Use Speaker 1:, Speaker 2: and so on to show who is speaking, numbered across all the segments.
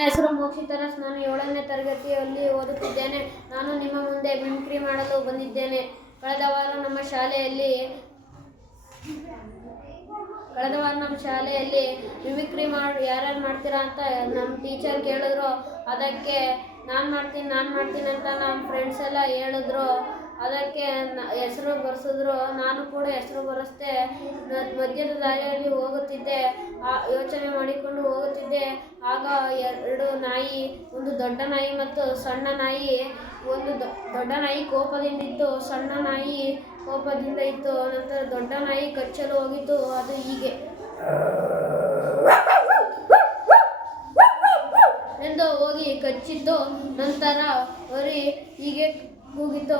Speaker 1: ನನ್ನ ಹೆಸರು ಮೋಕ್ಷಿತರಸ್ ನಾನು ಏಳನೇ ತರಗತಿಯಲ್ಲಿ ಓದುತ್ತಿದ್ದೇನೆ. ನಾನು ನಿಮ್ಮ ಮುಂದೆ ಮಿಮಿಕ್ರಿ ಮಾಡಲು ಬಂದಿದ್ದೇನೆ. ಕಳೆದ ವಾರ ನಮ್ಮ ಶಾಲೆಯಲ್ಲಿ ಕಳೆದ ವಾರ ನಮ್ಮ ಶಾಲೆಯಲ್ಲಿ ಮಿಮಿಕ್ರಿ ಮಾಡಿ, ಯಾರ್ಯಾರು ಮಾಡ್ತೀರಾ ಅಂತ ನಮ್ಮ ಟೀಚರ್ ಕೇಳಿದ್ರು. ಅದಕ್ಕೆ ನಾನು ಮಾಡ್ತೀನಿ ನಾನು ಮಾಡ್ತೀನಿ ಅಂತ ನಮ್ಮ ಫ್ರೆಂಡ್ಸ್ ಎಲ್ಲ ಹೇಳಿದ್ರು. ಅದಕ್ಕೆ ಹೆಸರು ಬರೆಸಿದ್ರು. ನಾನು ಕೂಡ ಹೆಸರು ಬರೆಸ್ದೆ. ಮಧ್ಯದ ದಾರಿಯಲ್ಲಿ ಹೋಗುತ್ತಿದ್ದೆ. ಆ ಯೋಚನೆ ಮಾಡಿಕೊಂಡು ಹೋಗುತ್ತಿದ್ದೆ. ಆಗ ಎರಡು ನಾಯಿ, ಒಂದು ದೊಡ್ಡ ನಾಯಿ ಮತ್ತು ಸಣ್ಣ ನಾಯಿ, ಒಂದು ದೊಡ್ಡ ನಾಯಿ ಕೋಪದಿಂದಿತ್ತು ಸಣ್ಣ ನಾಯಿ ಕೋಪದಿಂದ ಇತ್ತು. ನಂತರ ದೊಡ್ಡ ನಾಯಿ ಕಚ್ಚಲು ಹೋಗಿತ್ತು. ಅದು ಹೀಗೆ. ಎಂದು ಹೋಗಿ ಕಚ್ಚಿತ್ತು ನಂತರ ಹೊರಿ ಹೀಗೆ ಕೂಗಿತು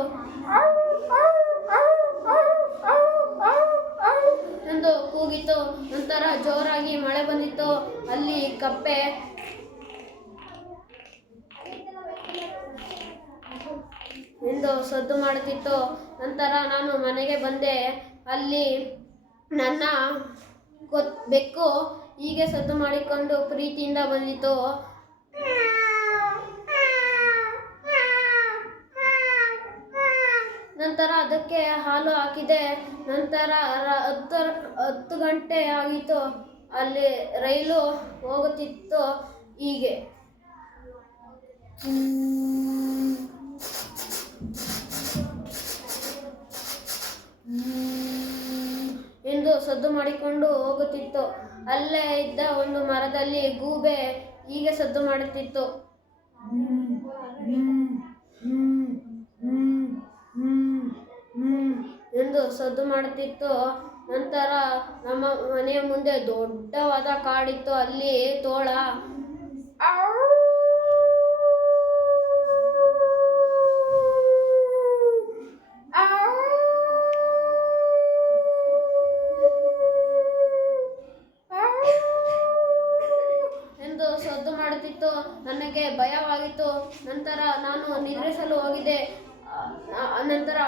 Speaker 1: ಎಂದು ಕೂಗಿತು ನಂತರ ಜೋರಾಗಿ ಮಳೆ ಬಂದಿತ್ತು. ಅಲ್ಲಿ ಕಪ್ಪೆ. ಎಂದು ಸದ್ದು ಮಾಡುತ್ತಿತ್ತು. ನಂತರ ನಾನು ಮನೆಗೆ ಬಂದೆ. ಅಲ್ಲಿ ನನ್ನ ಬೆಕ್ಕು ಹೀಗೆ ಸದ್ದು ಮಾಡಿಕೊಂಡು ಪ್ರೀತಿಯಿಂದ ಬಂದಿತು ನಂತರ ಅದಕ್ಕೆ ಹಾಲು ಹಾಕಿದೆ. ನಂತರ ಹತ್ತು ಹತ್ತು ಗಂಟೆ ಆಗಿತ್ತು. ಅಲ್ಲಿ ರೈಲು ಹೋಗುತ್ತಿತ್ತು ಹೀಗೆ. ಎಂದು ಸದ್ದು ಮಾಡಿಕೊಂಡು ಹೋಗುತ್ತಿತ್ತು. ಅಲ್ಲೇ ಇದ್ದ ಒಂದು ಮರದಲ್ಲಿ ಗೂಬೆ ಹೀಗೆ ಸದ್ದು ಮಾಡುತ್ತಿತ್ತು ಎಂದು ಸದ್ದು ಮಾಡುತ್ತಿತ್ತು ನಂತರ ನಮ್ಮ ಮನೆಯ ಮುಂದೆ ದೊಡ್ಡವಾದ ಕಾಡಿತ್ತು. ಅಲ್ಲಿ ತೋಳ. ಎಂದು ಸದ್ದು ಮಾಡುತ್ತಿತ್ತು ನನಗೆ ಭಯವಾಗಿತ್ತು. ನಂತರ ನಾನು ನಿದ್ರಿಸಲು ಹೋಗಿದ್ದೆ. ನಂತರ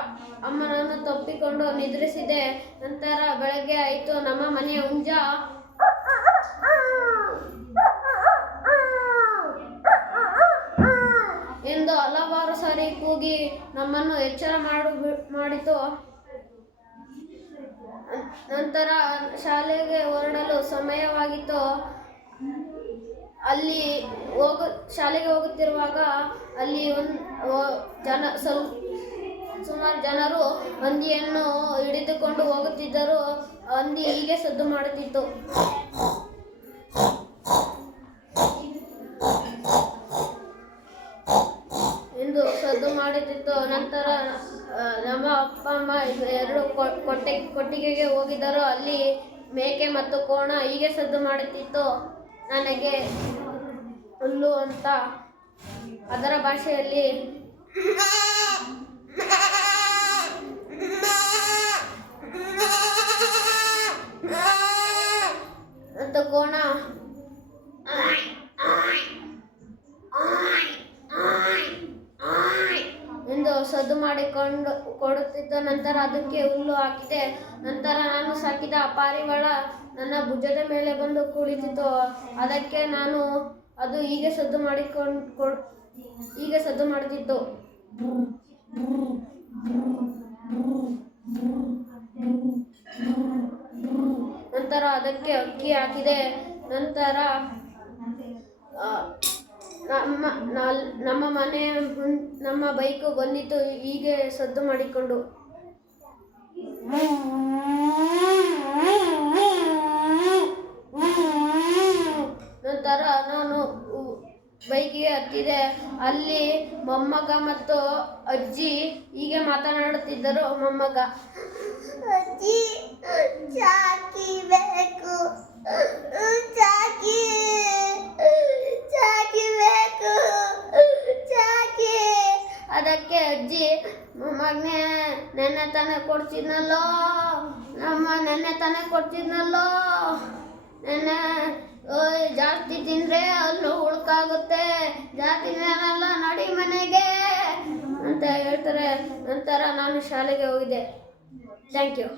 Speaker 1: ಅಮ್ಮನನ್ನು ತಪ್ಪಿಕೊಂಡು ನಿದ್ರಿಸಿದೆ. ನಂತರ ಬೆಳಗ್ಗೆ ಆಯಿತು, ನಮ್ಮ ಮನೆಯ ಹುಂಜ. ಎಂದು ಹಲವಾರು ಸಾರಿ ಕೂಗಿ ನಮ್ಮನ್ನು ಎಚ್ಚರ ಮಾಡು, ಮಾಡಿತು. ನಂತರ ಶಾಲೆಗೆ ಹೊರಡಲು ಸಮಯವಾಗಿತ್ತು. ಅಲ್ಲಿ ಹೋಗ, ಶಾಲೆಗೆ ಹೋಗುತ್ತಿರುವಾಗ ಅಲ್ಲಿ ಒಂದು ಜನ ಸ್ವಲ್ಪ ಸುಮಾರು ಜನರು ಹಂದಿಯನ್ನು ಹಿಡಿದುಕೊಂಡು ಹೋಗುತ್ತಿದ್ದರು. ಹಂದಿ ಹೀಗೆ ಸದ್ದು ಮಾಡುತ್ತಿತ್ತು. ಎಂದು ಸದ್ದು ಮಾಡುತ್ತಿತ್ತು. ನಂತರ ನಮ್ಮ ಅಪ್ಪ, ಅಮ್ಮ ಎರಡು ಕೊಟ್ಟೆ, ಕೊಟ್ಟಿಗೆಗೆ ಹೋಗಿದ್ದರು. ಅಲ್ಲಿ ಮೇಕೆ ಮತ್ತು ಕೋಣ ಹೀಗೆ ಸದ್ದು ಮಾಡುತ್ತಿತ್ತು. ನನಗೆ ಹುಲ್ಲು ಅಂತ ಅದರ ಭಾಷೆಯಲ್ಲಿ ಅಂತ ಕೋಣ. ಎಂದು ಸದ್ದು ಮಾಡಿಕೊಂಡು ಕೊಡುತ್ತಿದ್ದ ನಂತರ ಅದಕ್ಕೆ ಹುಲ್ಲು ಹಾಕಿದೆ. ನಂತರ ನಾನು ಸಾಕಿದ ಪಾರಿವಾಳ ನನ್ನ ಭುಜದ ಮೇಲೆ ಬಂದು ಕುಳಿತಿತ್ತು. ಅದಕ್ಕೆ ನಾನು ಅದು ಹೀಗೆ ಸದ್ದು ಮಾಡಿಕೊಂಡು ಕೊಡ್ ಹೀಗೆ ಸದ್ದು ಮಾಡುತ್ತಿತ್ತು. ನಂತರ ಅದಕ್ಕೆ ಅಕ್ಕಿ ಹಾಕಿದೆ. ನಂತರ ನಮ್ಮ ನಮ್ಮ ಮನೆ ನಮ್ಮ ಬೈಕು ಬಂದಿತ್ತು. ಹೀಗೆ ಸದ್ದು ಮಾಡಿಕೊಂಡು ನಂತರ ನಾನು ಉ- ಬೈಕಿಗೆ ಹತ್ತಿದೆ ಅಲ್ಲಿ ಮೊಮ್ಮಗ ಮತ್ತು ಅಜ್ಜಿ ಹೀಗೆ ಮಾತನಾಡುತ್ತಿದ್ದರು ಮೊಮ್ಮಗ.
Speaker 2: ಅಜ್ಜಿ ಚಾಕಿ ಬೇಕು. ಚಾಕಿ ಚಾಕಿ ಬೇಕು. ಚಾಕಿ.
Speaker 1: ಅದಕ್ಕೆ ಅಜ್ಜಿ ಮೊಮ್ಮಗನೇ ನೆನ್ನೆ ತಾನೇ ಕೊಡ್ತಿದ್ನಲ್ಲೋ ನಮ್ಮ ನೆನ್ನೆ ತಾನೇ ಕೊಡ್ತಿದ್ನಲ್ಲೋ ನೆನ್ನೆ ಜಾಸ್ತಿ ತಿಂದರೆ ಅಲ್ಲೂ ಉಳ್ಕಾಗುತ್ತೆ ಜಾಸ್ತಿ ತಿನ್ನಲ್ಲ ನಡಿ ಮನೆಗೆ ಅಂತ ಹೇಳ್ತಾರೆ. ನಂತರ ನಾನು ಶಾಲೆಗೆ ಹೋಗಿದ್ದೆ. Thank you